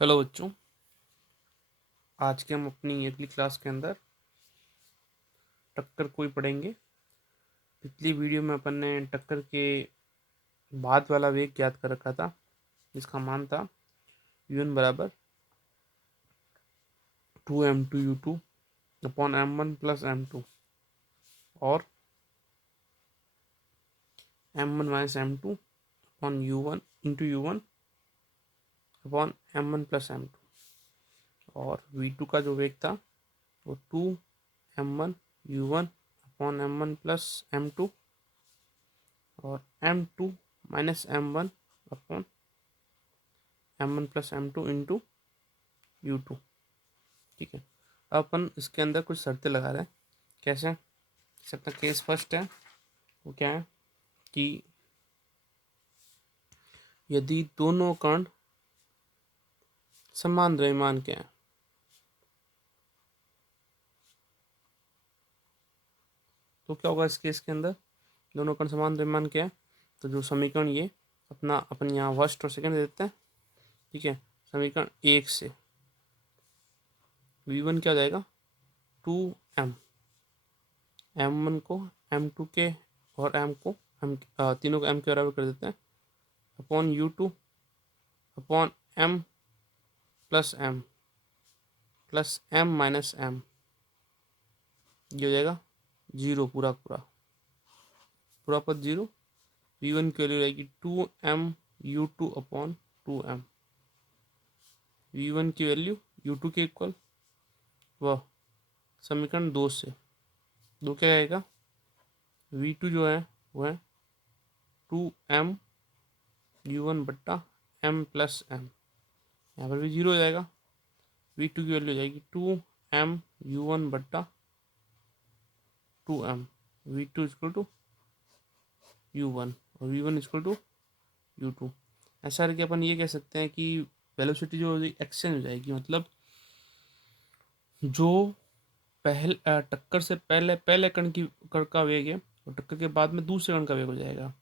Hello बच्चों। आज के हम अपनी अगली क्लास के अंदर टक्कर को ही पढ़ेंगे। पिछली वीडियो में अपन ने टक्कर के बाद वाला वेग ज्ञात कर रखा था, जिसका मान था u1 बराबर 2m2u2 upon m1 plus m2 और m1 minus m2 upon u1 into u1 upon m1 plus m2 और v2 का जो वेग था वो 2m1 u1 upon m1 plus m2 और m2 minus m1 upon m1 plus m2 into u2। ठीक है, अब अपन इसके अंदर कुछ शर्तें लगा रहे हैं। कैसे? अपना केस फर्स्ट है, वो क्या है कि यदि दोनों कण समान द्रव्यमान के हैं तो क्या होगा। इस केस के अंदर दोनों कण समान द्रव्यमान के हैं तो जो समीकरण ये अपन यहाँ फर्स्ट और सेकंड दे देते हैं। ठीक है, समीकरण एक से v1 क्या हो जाएगा 2m, m1 को m2 के और m को m तीनों को m के बराबर कर देते हैं upon u2 upon m plus m minus m, ये हो जाएगा जीरो। पूरा पद जीरो। v1 की वैल्यू रहेगी 2m u2 upon 2m। v1 की वैल्यू u2 के इक्वल वह समीकरण दो से दो क्या आएगा, v2 जो है वो है 2m u1 बट्टा m प्लस m, यहाँ पर भी जीरो हो जाएगा। v2 की वैल्यू हो जाएगी 2m u1 बट्टा 2m, v2 equal to u1 और v1 इक्वल टू u2। ऐसा करके अपन ये कह सकते हैं कि वेलोसिटी जो एक्सचेंज हो जाएगी, मतलब जो टक्कर से पहले कण का वेग है और टक्कर के बाद में दूसरे कण का वेग हो जाएगा,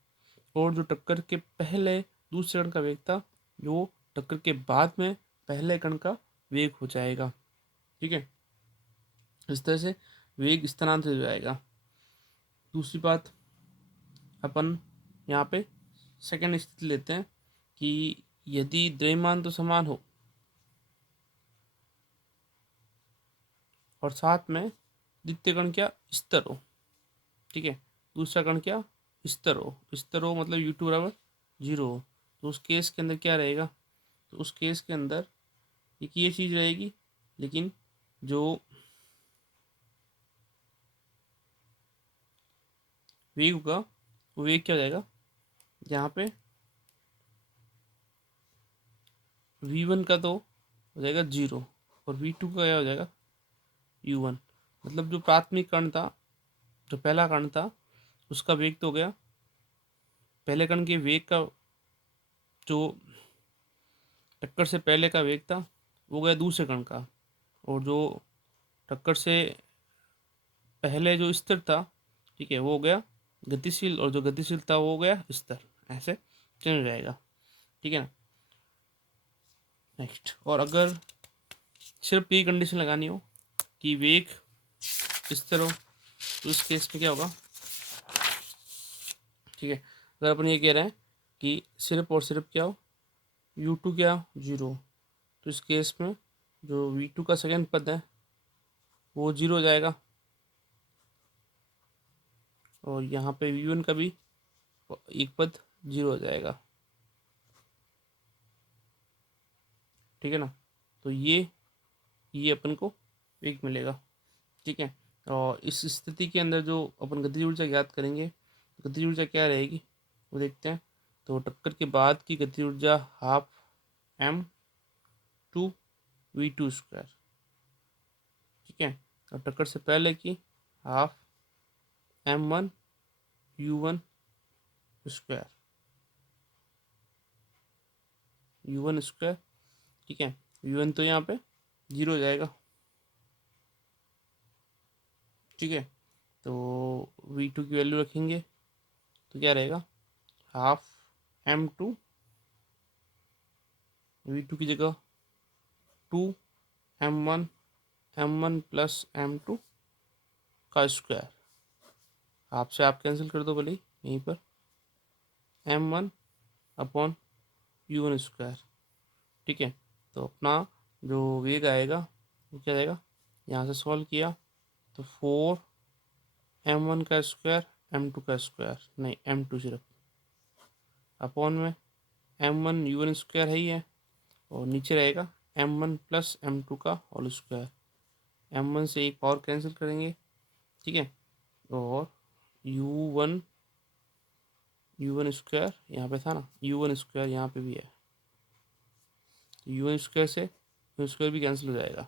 और जो टक्कर के पहले दूसरे कण का वेग था जो टक्कर के बाद में पहले कण का वेग हो जाएगा। ठीक है, इस तरह से वेग स्थानांतरित हो जाएगा। दूसरी बात, अपन यहाँ पे सेकंड स्थिति लेते हैं कि यदि द्रव्यमान तो समान हो और साथ में द्वितीय कण क्या स्थिर हो। ठीक है, दूसरा कण क्या स्थिर हो मतलब u2 बराबर जीरो हो, तो उस केस के अंदर क्या रहेगा, तो उस केस के अंदर एक ये चीज़ रहेगी, लेकिन जो वेग होगा वो वेग क्या हो जाएगा, यहाँ पे v1 का तो हो जाएगा जीरो और v2 का क्या हो जाएगा u1। मतलब जो प्राथमिक कण था, जो पहला कण था, उसका वेग तो हो गया, पहले कण के वेग का जो टक्कर से पहले का वेग था वो गया दूसरे कण का, और जो टक्कर से पहले जो स्थिर था, ठीक है, वो हो गया गतिशील, और जो गतिशील था वो हो गया स्थिर। ऐसे चेंज हो जाएगा। ठीक है ना। नेक्स्ट, और अगर सिर्फ ये कंडीशन लगानी हो कि वेग स्थिर हो तो इस केस में क्या होगा। ठीक है, अगर अपन ये कह रहे हैं कि सिर्फ और सिर्फ क्या हो u2 क्या जीरो, तो इस केस में जो v2 का सेकेंड पद है वो जीरो हो जाएगा, और यहाँ पे v1 का भी एक पद जीरो हो जाएगा। ठीक है ना, तो ये अपन को एक मिलेगा। ठीक है, और इस स्थिति के अंदर जो अपन गतिज ऊर्जा ज्ञात करेंगे, गतिज ऊर्जा क्या रहेगी वो देखते हैं। तो टक्कर के बाद की गतिज ऊर्जा हाफ m2 v2 स्क्वायर। ठीक है, और टक्कर से पहले की half m1 u1 square, u1 square. ठीक है, u1 तो यहाँ पे जीरो हो जाएगा। ठीक है, तो v2 की वैल्यू रखेंगे तो क्या रहेगा, हाफ m2 v2 की जगह 2m1 प्लस m2 का स्क्वायर। आपसे आप कैंसिल कर दो भले ही यहीं पर, m1 अपॉन u1 स्क्वायर। ठीक है, तो अपना जो वेग आएगा वो क्या आएगा, यहाँ से सॉल्व किया तो 4m1 का स्क्वायर m2 का स्क्वायर, नहीं m2 सिर्फ, अपॉन में m1 u1 स्क्वायर है ही है, और नीचे रहेगा m1 प्लस m2 का होल स्क्वायर। m1 से एक पावर कैंसिल करेंगे, ठीक है, और u1 स्क्वायर यहाँ पे था ना, u1 स्क्वायर यहाँ पे भी है, u1 स्क्वायर से u स्क्वायर भी कैंसिल हो जाएगा।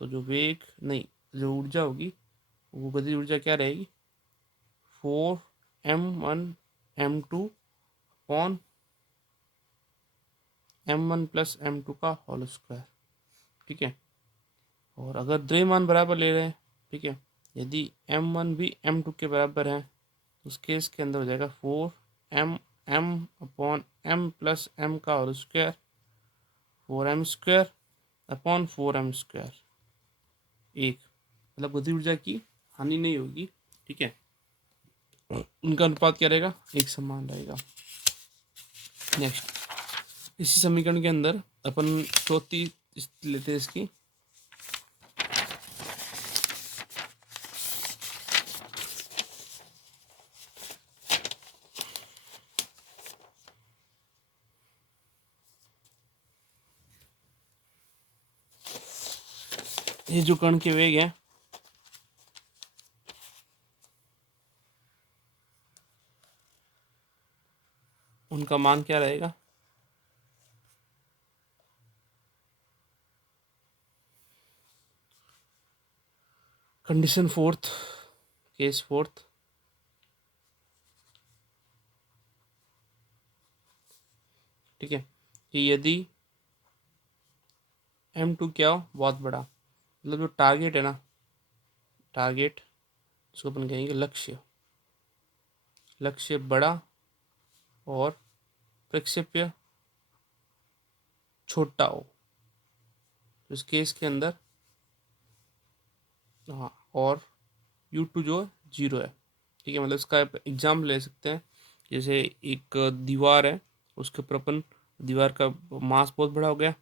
तो जो वेग नहीं, जो ऊर्जा होगी वो गतिज ऊर्जा क्या रहेगी, 4m1m2 upon m1 plus m2 का होल स्क्वायर। ठीक है, और अगर द्रव्यमान बराबर ले रहे हैं, ठीक है, यदि m1 भी m2 के बराबर है तो उस केस के अंदर हो जाएगा 4m upon m plus m का whole square, 4m square upon 4m square. एक मतलब गतिज ऊर्जा की हानि नहीं होगी। ठीक है, उनका अनुपात क्या रहेगा, एक समान रहेगा। नेक्स्ट, इसी समीकरण के अंदर अपन चौथी स्थिति लेते हैं इसकी। ये जो कण के वेग है उनका मान क्या रहेगा, कंडीशन फोर्थ, केस फोर्थ, ठीक है, कि यदि m2 क्या हो, बहुत बड़ा, मतलब जो टारगेट है ना, टारगेट उसको अपन कहेंगे लक्ष्य, लक्ष्य बड़ा और प्रक्षेप्य छोटा हो, तो इस केस के अंदर हाँ, और u2 जो है 0 है। ठीक है, मतलब इसका एग्जाम्पल ले सकते हैं, जैसे एक दीवार है, उसके ऊपर अपन, दीवार का मास बहुत बड़ा हो गया,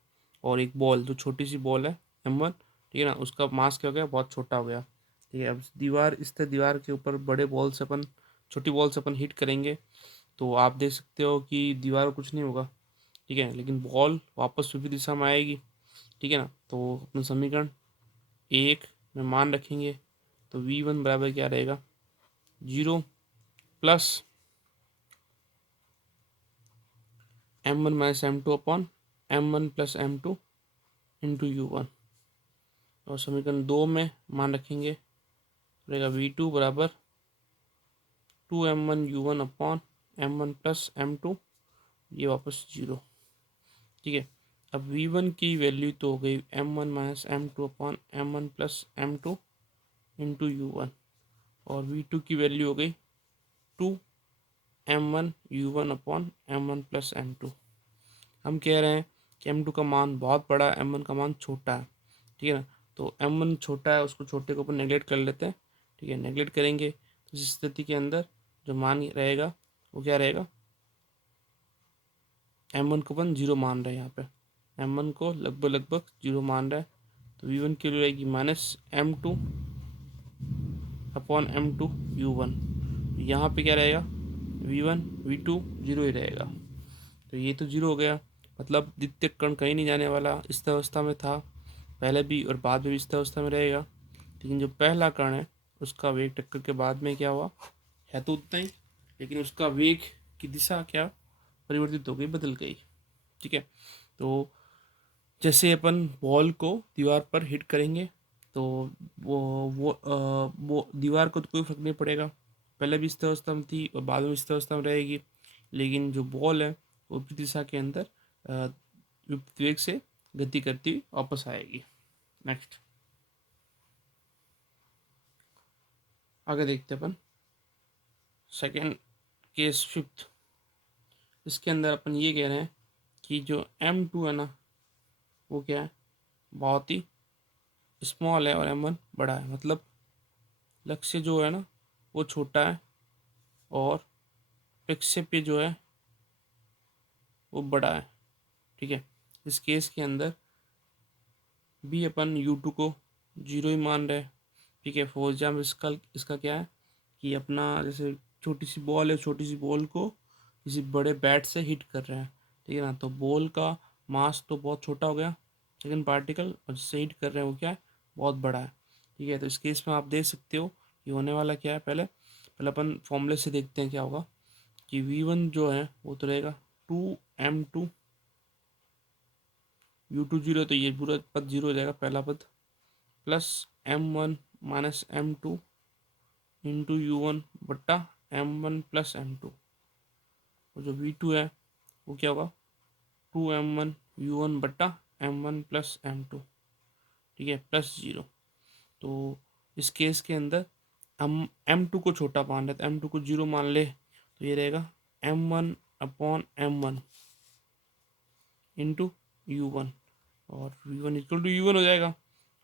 और एक बॉल जो छोटी सी बॉल है m1, ठीक है ना, उसका मास क्या हो गया, बहुत छोटा हो गया। ठीक है, अब दीवार, इस तरह दीवार के ऊपर बड़े बॉल से अपन, छोटी बॉल से अपन हिट करेंगे तो आप देख सकते हो कि दीवार को कुछ नहीं होगा। ठीक है, लेकिन बॉल वापस विपरीत दिशा में आएगी। ठीक है ना, तो अपन समीकरण एक में मान रखेंगे तो v1 बराबर क्या रहेगा, 0 plus m1 minus m2 upon m1 plus m2 into u1, और समीकरण 2 में मान रखेंगे रहेगा v2 बराबर 2m1u1 upon m1 plus m2, ये वापस 0। ठीक है, अब v1 की वैल्यू तो हो गई m1 minus m2 upon m1 plus m2 into u1, और v2 की वैल्यू हो गई 2m1u1 upon m1 plus m2। हम कह रहे हैं कि m2 का मान बहुत बड़ा है, m1 का मान छोटा है। ठीक है ना, तो m1 छोटा है, उसको छोटे को अपन नेगलेक्ट कर लेते हैं। ठीक है, नेगलेक्ट करेंगे तो इस स्थिति के अंदर जो मान रहेगा वो क्या रहेगा, m1 को अपन 0 मान रहे हैं, यहाँ पे m1 को लगभग 0 मान रहा है, तो v1 की वैल्यू रहेगी minus m2 upon m2 u1। यहाँ पे क्या रहेगा, v1 v2 0 ही रहेगा, तो ये तो 0 हो गया, मतलब द्वितीय कण कहीं नहीं जाने वाला, स्थिर अवस्था में था पहले भी और बाद में भी स्थिर अवस्था में रहेगा। लेकिन जो पहला कण है उसका वेग टक्कर के बाद में क्या हुआ, है तो उतना ही, लेकिन उसका वेग की दिशा क्या परिवर्तित हो गई, बदल गई। ठीक है, तो जैसे अपन बॉल को दीवार पर हिट करेंगे तो वो दीवार को तो कोई फर्क नहीं पड़ेगा, पहले भी स्थिर अवस्था में थी और बाद में स्थिर अवस्था में रहेगी, लेकिन जो बॉल है वो विपरीत दिशा के अंदर विपरीत वेग से गति करती हुई वापस आएगी। नेक्स्ट, आगे देखते हैं अपन सेकेंड केस फिफ्थ। इसके अंदर अपन ये कह रहे हैं कि जो m2 है ना, वो क्या है, बहुत ही स्मॉल है और m1 बड़ा है, मतलब लक्ष्य जो है ना वो छोटा है और प्रक्षेप्य जो है वो बड़ा है। ठीक है, इस केस के अंदर भी अपन U2 को जीरो ही मान रहे हैं। ठीक है, फॉर एग्जाम्पल इसका इसका क्या है कि अपना जैसे छोटी सी बॉल है, छोटी सी बॉल को किसी बड़े बैट से हिट कर रहे हैं। ठीक है ना, तो बॉल का मास तो बहुत छोटा हो गया, लेकिन पार्टिकल और जिससे हिट कर रहे हैं वो क्या है, बहुत बड़ा है। ठीक है, तो इस केस में आप देख सकते हो कि होने वाला क्या है। पहले पहले अपन फॉर्मूले से देखते हैं क्या होगा कि V1 जो है वो तो रहेगा 2m2, U2 जीरो, तो ये पूरा पद जीरो हो जाएगा पहला पद, plus m1 minus m2 into U1 बट्टा m1 प्लस m2। और जो V2 है वो क्या होगा, 2m1 U1 बट्टा m1 प्लस m2। ठीक है, प्लस जीरो। तो इस केस के अंदर हम m2 को छोटा मान रहे, तो m2 को जीरो मान ले, तो ये रहेगा m1 upon m1 into U1, और V1 इक्वल टू U1 हो जाएगा।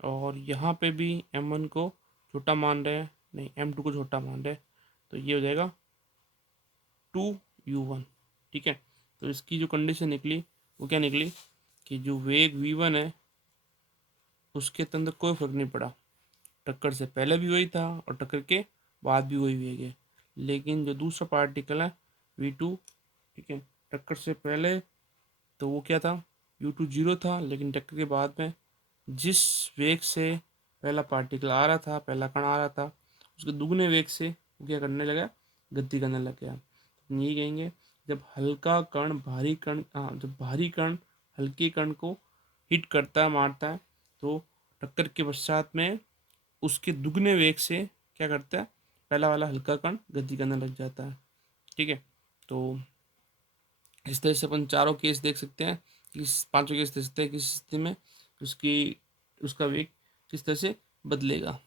और यहाँ पे भी m1 को छोटा मान रहे हैं, नहीं m2 को छोटा मान रहे हैं, तो ये हो जाएगा 2U1। ठीक है, तो इसकी जो कंडीशन निकली वो क्या निकली कि जो वेग V1 है उसके अंदर कोई फर्क नहीं पड़ा, टक्कर से पहले भी वही था और टक्कर के बाद भी वही वेग है। लेकिन जो दूसरा पार्टिकल है V2, ठीक है, टक्कर से पहले तो वो क्या था, U2 जीरो था, लेकिन टक्कर के बाद में जिस वेग से पहला पार्टिकल आ रहा था, पहला कण आ रहा था, उसके दुगने वेग से वो क्या करने लगा, गति करने लग गया। तो यही कहेंगे जब हल्का कण भारी कण, हाँ, जब भारी कण हल्के कण को हिट करता है, मारता है, तो टक्कर के पश्चात में उसके दुगने वेग से क्या करता है, पहला वाला हल्का कण गति करने लग जाता है। ठीक है, तो इस तरह से अपन चारों केस देख सकते हैं, इस पांचों केस देख सकते हैं किस स्थिति में उसकी उसका वेग किस तरह से बदलेगा।